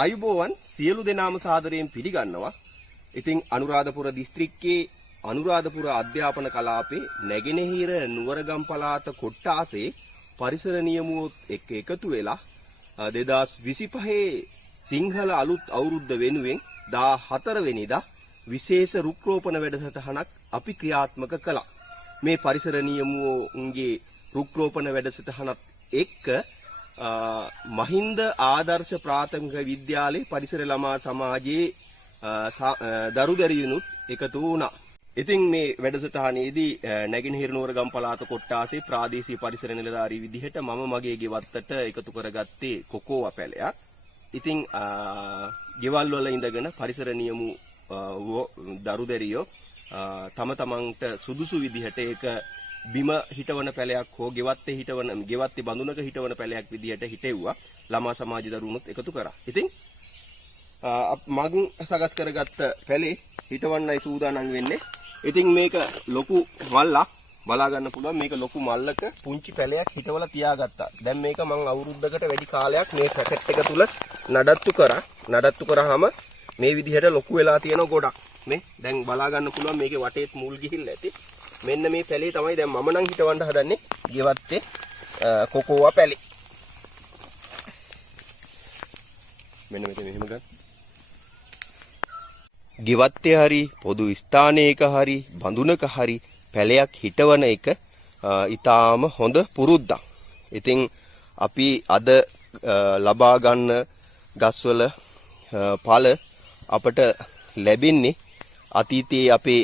ආයුබෝවන් සියලු දෙනාම සාදරයෙන් පිළිගන්නවා. ඉතින් අනුරාධපුර දිස්ත්‍රික්කයේ අනුරාධපුර අධ්‍යාපන කලාපේ නැගෙනහිර නුවරගම් පළාත කොට්ටාසේ පරිසර නියමුවොත් එක්ක එකතු වෙලා 2025 සිංහල අලුත් අවුරුද්ද වෙනුවෙන් 14 වෙනිදා විශේෂ රුක් රෝපණ වැඩසටහනක් අපි ක්‍රියාත්මක කළා. මේ පරිසර නියමුවෝන්ගේ රුක් රෝපණ වැඩසටහනත් එක්ක මහින්ද ආදර්ශ ප්‍රාථමික විද්‍යාලයේ පරිසර ළමා සමාජයේ දරුදැරියුනුත් එකතු වුණා. ඉතින් මේ වැඩසටහනේදී නැගෙනහිර නුවරගම් පළාත කොට්ටාසේ ප්‍රාදේශීය පරිසර නිලධාරී විදිහට මම මගේ ගෙවත්තට එකතු කරගත්තේ කොකෝවා පැලයක්. ඉතින් ගෙවල් වල ඉඳගෙන පරිසර නියමු දරුදැරියෝ තම තමන්ට සුදුසු විදිහට ඒක බිම හිටවන පැලයක් හෝ ගෙවත්තේ බඳුනක හිටවන පැලයක් විදිහට හිටෙව්වා. ළමා සමාජ දරුවනුත් එකතු කරා. ඉතින් මගුන් සකස් කරගත්ත පැලේ හිටවන්නයි සූදානම් වෙන්නේ. ඉතින් මේක ලොකු මල්ලක් බලා ගන්න පුළුවන්. මේක ලොකු මල්ලක පුංචි පැලයක් හිටවලා තියාගත්තා. දැන් මේක මම අවුරුද්දකට වැඩි කාලයක් මේ පැකට් එක තුල නඩත්තු කරා. නඩත්තු කරාම මේ විදිහට ලොකු වෙලා තියෙන ගොඩක්. මේ දැන් බලා ගන්න පුළුවන් මේකේ වටේත් මුල් ගිහිල්ලා ඇති. මෙන්න මේ පැලේ තමයි දැන් මම නම් හිටවන්න හදන්නේ ගෙවත්තේ කොකෝවා පැලේ. මෙන්න මෙතන මෙහෙම ගන්න. ගෙවත්තේ හරි පොදු ස්ථානයක හරි බඳුනක හරි පැලයක් හිටවන එක ඊටාම හොඳ පුරුද්දක්. ඉතින් අපි අද ලබා ගන්න ගස්වල ඵල අපට ලැබෙන්නේ අතීතයේ අපේ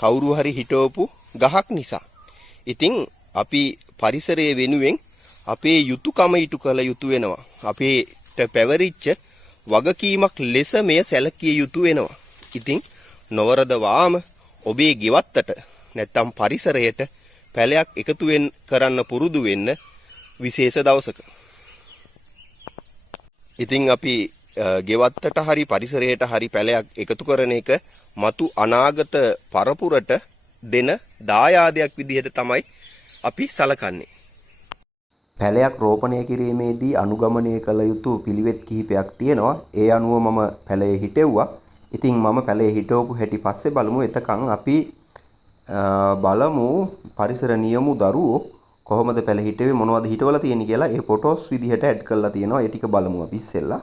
කවුරු හරි හිටවපු ගහක් නිසා. ඉතින් අපි පරිසරයේ වෙනුවෙන් අපේ යුතුයකම ඉටු කළ යුතු වෙනවා. අපේට පැවරිච්ච වගකීමක් ලෙස මෙය සැලකිය යුතු වෙනවා. ඉතින් නොවරදවාම ඔබේ ගෙවත්තට නැත්තම් පරිසරයට පැලයක් එකතු කරන්න පුරුදු වෙන්න විශේෂ දවසක. ඉතින් අපි ගෙවත්තට හරි පරිසරයට හරි පැලයක් එකතු කරන එක මතු අනාගත පරපුරට දෙන දායාදයක් විදිහට තමයි අපි සලකන්නේ. පැලයක් රෝපණය කිරීමේදී අනුගමනය කළ යුතු පිළිවෙත් කිහිපයක් තියෙනවා. ඒ අනුව මම පැලයේ හිටෙව්වා. ඉතින් මම පැලයේ හිටවපු හැටි පස්සේ බලමු. එතකන් අපි බලමු පරිසර නියමු දරුවෝ කොහොමද පැල හිටෙවේ මොනවද හිටවලා තියෙන්නේ කියලා. ඒ ෆොටෝස් විදිහට ඇඩ් කරලා තියෙනවා. ඒ ටික බලමු අපි ඉස්සෙල්ලා.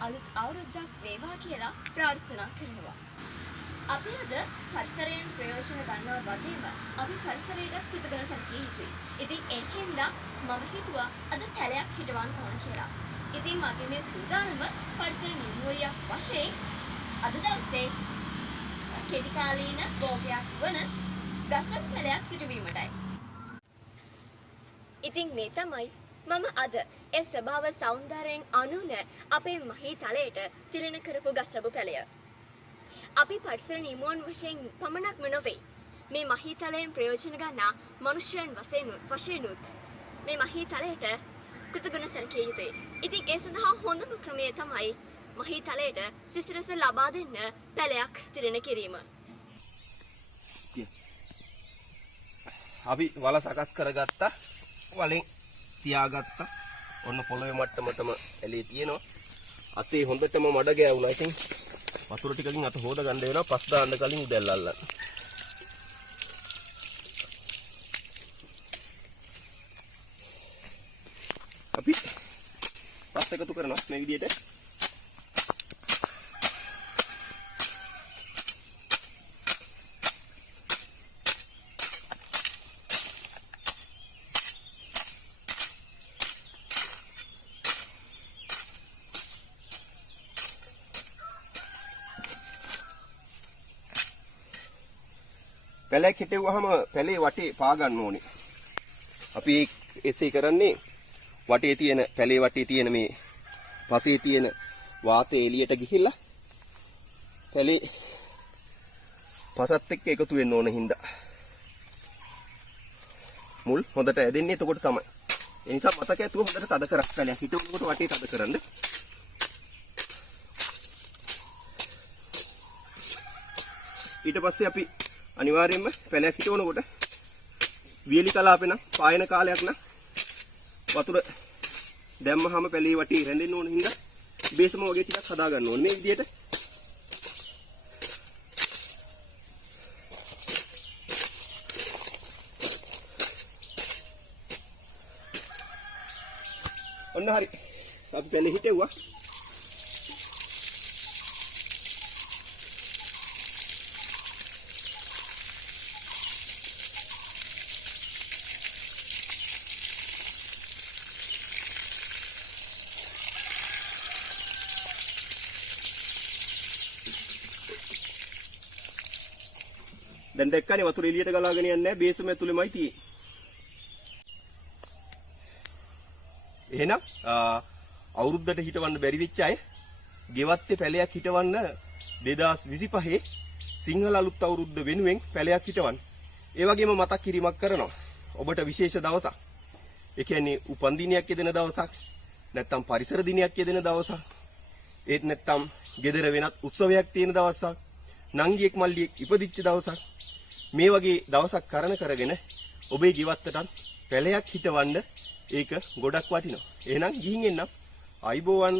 අලුත් අවුරුද්දක් වේවා කියලා ප්‍රාර්ථනා කරනවා. අපි අද පරිසරයෙන් ප්‍රයෝජන ගන්නවා වගේම අපි පරිසරයට කෘතඥ සැලකිය යුතුයි. ඉතින් ඒකෙන්ද මම හිතුවා අද පැලයක් හිටවන්න ඕන කියලා. ඉතින් මගේ මේ සූදානම පරිසර නියමුවරියක් වශයෙන් අද දවසේ කෙටි කාලීන භෝගයක් වන ගස්රත් පැලයක් සිටුවීමටයි. ඉතින් මේ තමයි මම අද ඒ ස්වභාව සෞන්දර්යයෙන් අනුන අපේ මහීතලයට තිලින කරපු ගස්රබු පැලය. අපි පරිසර නියමුවන් වශයෙන් පමණක්ම නොවේ මේ මහීතලයෙන් ප්‍රයෝජන ගන්නා මනුෂ්‍යයන් වශයෙන්ුත් මේ මහීතලයට කෘතඥ සැලකිය යුතුයි. ඉතින් ඒ සඳහා හොඳම ක්‍රමය තමයි මහීතලයට සිසිලස ලබා දෙන්න පැලයක් තිරෙන කිරීම. අපි වල සකස් කරගත්තා. වලෙන් තියාගත්තා. ඔන්න පොළවේ මට්ටමටම එළිය තියෙනවා. අතේ හොඳටම මඩ ගෑවුණා. ඉතින් වතුර ටිකකින් අත හොද ගන්න වෙනවා. පස් දාන්න කලින් උදැල්ල අල්ලන්න. අපි පස් එකතු කරනවා මේ විදිහට. පැලයක් හිටෙව්වහම පැලේ වටේ පා ගන්න ඕනේ. අපි එසේ කරන්නේ වටේ තියෙන පැලේ වටේ තියෙන මේ පසේ තියෙන වාතය එළියට ගිහිල්ලා පැලේ පසත් එක්ක එකතු වෙන්න ඕන හින්දා මුල් හොඳට ඇදෙන්නේ එතකොට තමයි. ඒ නිසා මතක ඇතුව හොඳට තද කරක් පැලයක් හිටවනකොට වටේ තද කරන්න. ඊට පස්සේ අපි අනිවාර්යයෙන්ම පැලයක් හිටවනකොට වියලි කලාපේ නම් පායන කාලයක් නම් වතුර දැම්මහම පැලේ වටේ රැඳෙන්න ඕන හින්දා බේසම වගේ ටිකක් හදා ගන්න ඕනේ. මේ විදිහට ඔන්න හරි. අපි පැලේ හිටෙව්වා. දැන් දැක්කනේ වතුර එළියට ගලාගෙන යන්නේ නැහැ. බේසම ඇතුළෙමයි තියෙන්නේ. එහෙනම් අවුරුද්දට හිටවන්න බැරි වෙච්ච අය ගෙවත්තේ පැලයක් හිටවන්න 2025 සිංහල අලුත් අවුරුද්ද වෙනුවෙන් පැලයක් හිටවන්න. ඒ වගේම මතක් කිරීමක් කරනවා. ඔබට විශේෂ දවසක්. ඒ කියන්නේ උපන් දිනයක් යෙදෙන දවසක්. නැත්නම් පරිසර දිනයක් යෙදෙන දවසක්. ඒත් නැත්නම් ගෙදර වෙනත් උත්සවයක් තියෙන දවසක්. නංගියෙක් මල්ලියෙක් ඉපදිච්ච දවසක්. මේ වගේ දවසක් කරන කරගෙන ඔබේ ජීවිතයටත් පැලයක් හිටවන්න ඒක ගොඩක් වටිනවා. එහෙනම් ගිහින් එන්න. අයිබෝවන්.